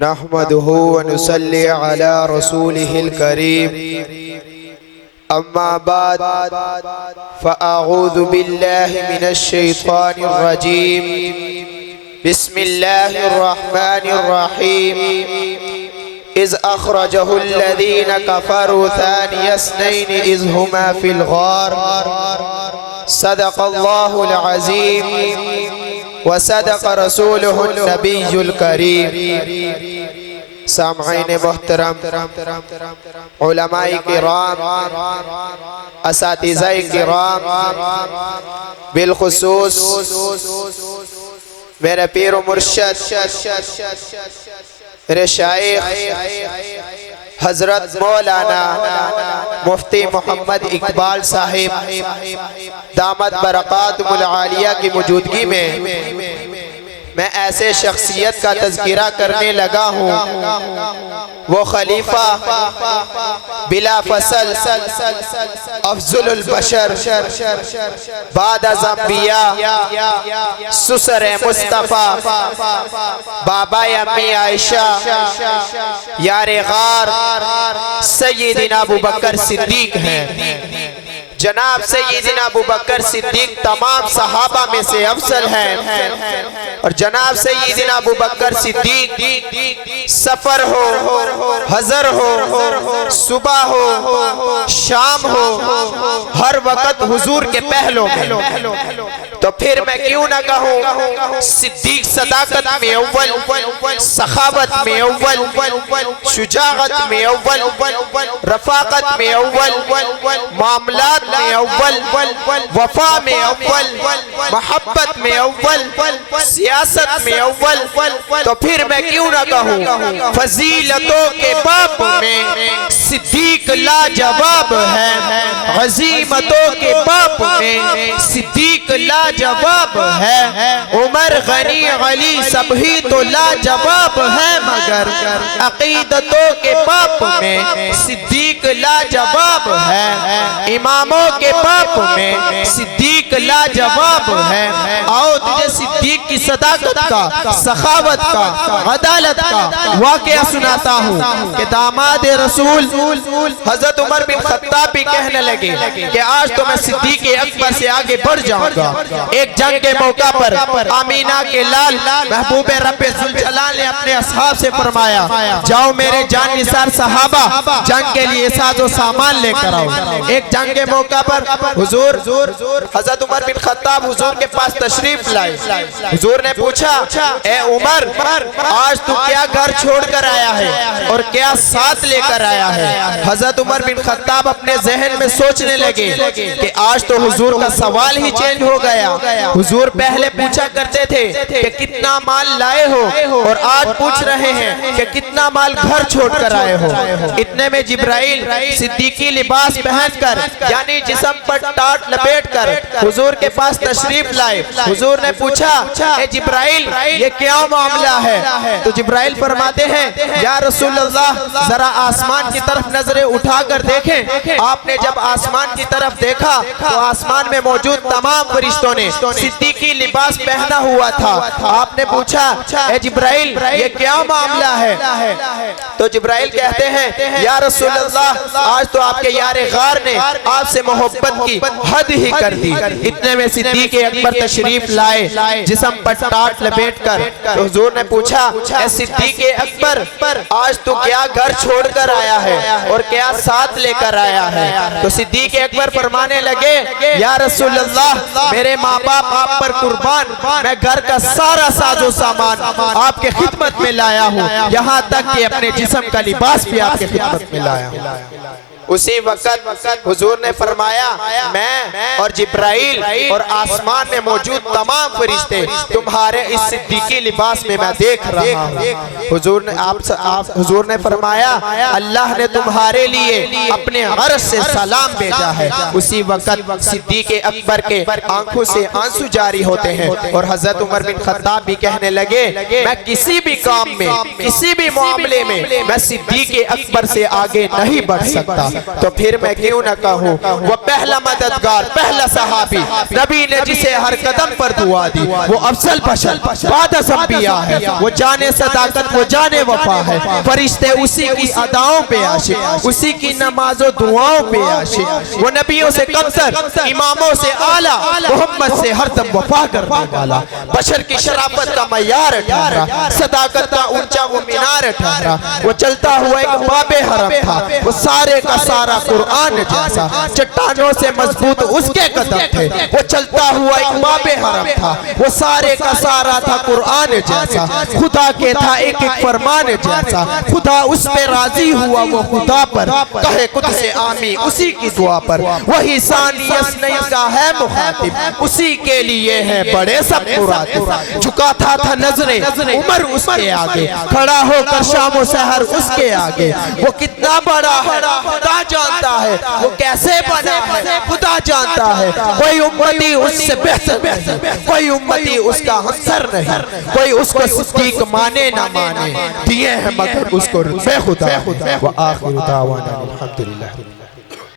नहमदुहु व नुसल्ली अला रसूलिहिल करीम। अम्मा बाद फ़अऊज़ु बिल्लाहि मिनश शैतानिर रजीम। बिस्मिल्लाहिर रहमानिर रहीम। इज़ अख़रजहुल्लज़ीना कफ़रू थानिय स्नैनि इज़ हुमा फ़िल ग़ार। सदक़ल्लाहुल अज़ीम व सदक़ रसूलुहुन नबियुल करीम। सामईन मोहतरम, उलमाए किराम, असातिज़ाए किराम, बिलखुसूस मेरे पीर व मुर्शिद मेरे शाइख हजरत मौलाना मुफ्ती मोहम्मद इकबाल साहिब दामत बरक़ातुहुल आलिया की मौजूदगी में मैं ऐसे शख्सियत का तज़किरा करने लगा हूँ, वो खलीफा बिला फसल अफजुल बशर बाद अज़-अंबिया सुसर मुस्तफ़ा बाबा अम्मी आयशा यारे गार सय्यिदना अबू बकर सिद्दीक हैं। जनाब सय्यिदना अबू बकर सिद्दीक तमाम सहाबा में से अफजल हैं और जनाब सय्यिदना अबू बकर सिद्दीक सफर हो, हज़र हो, सुबह हो, शाम हो, हर वक्त हुजूर के पहलों में। तो फिर मैं क्यों ना कहूँ, सिद्दीक सदाकत में अव्वल, सखावत में अव्वल, शुजाअत में अव्वल, रफाकत में अव्वल, मामलात में अव्वल, वफा में अव्वल, मोहब्बत में अव्वल, सियासत में अव्वल। तो फिर मैं क्यों ना कहूँ, फजीलतों के बाप में सिद्दीक लाजवाब है, गजीमतों के बाप में सिद्दीक लाजवाब है। उमर गनी अली सभी तो लाजवाब है, मगर अकीदतों के बाप में सिद्दीक लाजवाब है। इमामों के बाप में सिद्दीक लाजवाब है। आओ तुझे सिद्दीक की सदाकत का, सखावत का, अदालत का वाक़या सुनाता हूँ कि दामाद रसूल हजरत उमर बिन खत्ताब भी कहने लगे कि आज तो मैं सिद्दीक अकबर से आगे बढ़ जाऊंगा। एक जंग के मौका पर आमीना के लाल महबूब रब्बे ज़ुल जलाल ने अपने असहाब से फरमाया, जाओ मेरे जान निसार सहाबा जंग के लिए साजो सामान लेकर आओ। एक जंग के मौका पर हुजूर हजरत उमर बिन खत्ताब हुजूर के पास तशरीफ लाए। हुजूर ने पूछा, ए उमर, आज तू क्या घर छोड़कर आया है और क्या साथ लेकर आया है? हजरत उमर बिन खत्ताब अपने जहन में सोचने लगे कि आज तो हुजूर का सवाल ही चेंज हो गया। हुजूर पहले पूछा करते थे कि कितना माल लाए हो और आज पूछ रहे हैं कि कितना माल घर छोड़कर आए हो। इतने में जिब्राइल सिद्दीकी लिबास पहनकर यानी जिस्म पर टाट लपेटकर हुजूर के पास तशरीफ लाए। हुजूर ने पूछा, ए जिब्राइल, ये क्या मामला है? तो जिब्राइल फरमाते हैं, या रसूलल्लाह, जरा आसमान की तरफ नजरें उठाकर देखें। आपने जब आसमान की तरफ देखा तो आसमान में मौजूद तमाम फरिश्तों ने सिद्दीकी लिबास पहना हुआ था। आपने पूछा, ए जिब्राइल, ये क्या मामला है? तो जिब्राइल कहते हैं, या रसूलल्लाह, आज तो आपके यारे गार ने आपसे मोहब्बत की हद ही कर दी। इतने में सिद्दीक अकबर तशरीफ लाए जिस्म पर टाट लपेटकर। तो हुजूर ने पूछा, ए सिद्दीक अकबर, आज तू क्या घर छोड़कर आया है और क्या साथ लेकर आया है? तो सिद्दीक अकबर फरमाने लगे, या रसूलल्लाह, मेरे माँ बाप आप पर कुर्बान, मैं घर का सारा साजो सामान आपके खिदमत में लाया हूँ, यहाँ तक कि अपने जिस्म का लिबास भी आपके खिदमत में लाया हूँ। उसी वक्त हुजूर ने फरमाया, मैं और जिब्राइल और आसमान में मौजूद तमाम फरिश्ते तुम्हारे इस सिद्दीकी लिबास में मैं देख रहा हूँ। हुजूर ने फरमाया, अल्लाह ने तुम्हारे लिए अपने अर्श से सलाम भेजा है। उसी वक्त सिद्दीक अकबर के आंखों से आंसू जारी होते हैं और हजरत उमर बिन खत्ताब भी कहने लगे, मैं किसी भी काम में, किसी भी मामले में मैं सिद्दीक अकबर से आगे नहीं बढ़ सकता। तो फिर मैं क्यों न कहूँ वो पहला मददगार, पहला सहाबी, नबी ने जिसे हर कदम पर दुआ दी, वो अफसल बशर बाद अंबिया है, वो जाने सदाकत, वो जाने वफा है। फरिश्ते उसी की अदाओं पे आशिक, उसी की नमाजों दुआओं पे आशिक, वो नबियों से कमतर, इमामों से आला, मोहम्मद से हरदम वफा करने वाला, बशर की शराफत का मयार ठहरा, सदाकत का ऊंचा वो मीनार ठहरा। वो चलता हुआ एक बाबे हरम था, वो सारे का सारा कुरान जैसा, चट्टानों से मजबूत उसके कदम थे। वो चलता हुआ एक बाबे हरम था, वो सारे का सारा था कुरान जैसा, खुदा के था एक एक फरमान जैसा। खुदा उस पे राजी हुआ, वो खुदा पर कहे खुद से आमी, उसी की दुआ पर। वही सानियस नहीं का है मुखातिब, उसी के लिए है बड़े सब मुरातिब। झुका था नजरें उमर उसके आगे, खड़ा होकर शामो सहर उसके आगे। वो कितना बड़ा है खुदा जानता है, वो कैसे बना है खुदा जानता है। कोई उम्मती उससे बेहतर, कोई उम्मती उसका हमसर नहीं, कोई उसको सिद्दीक माने ना माने, दिए हैं मगर उसको रुतबे खुदा। व आखिर दावाना अल्हम्दुलिल्लाह।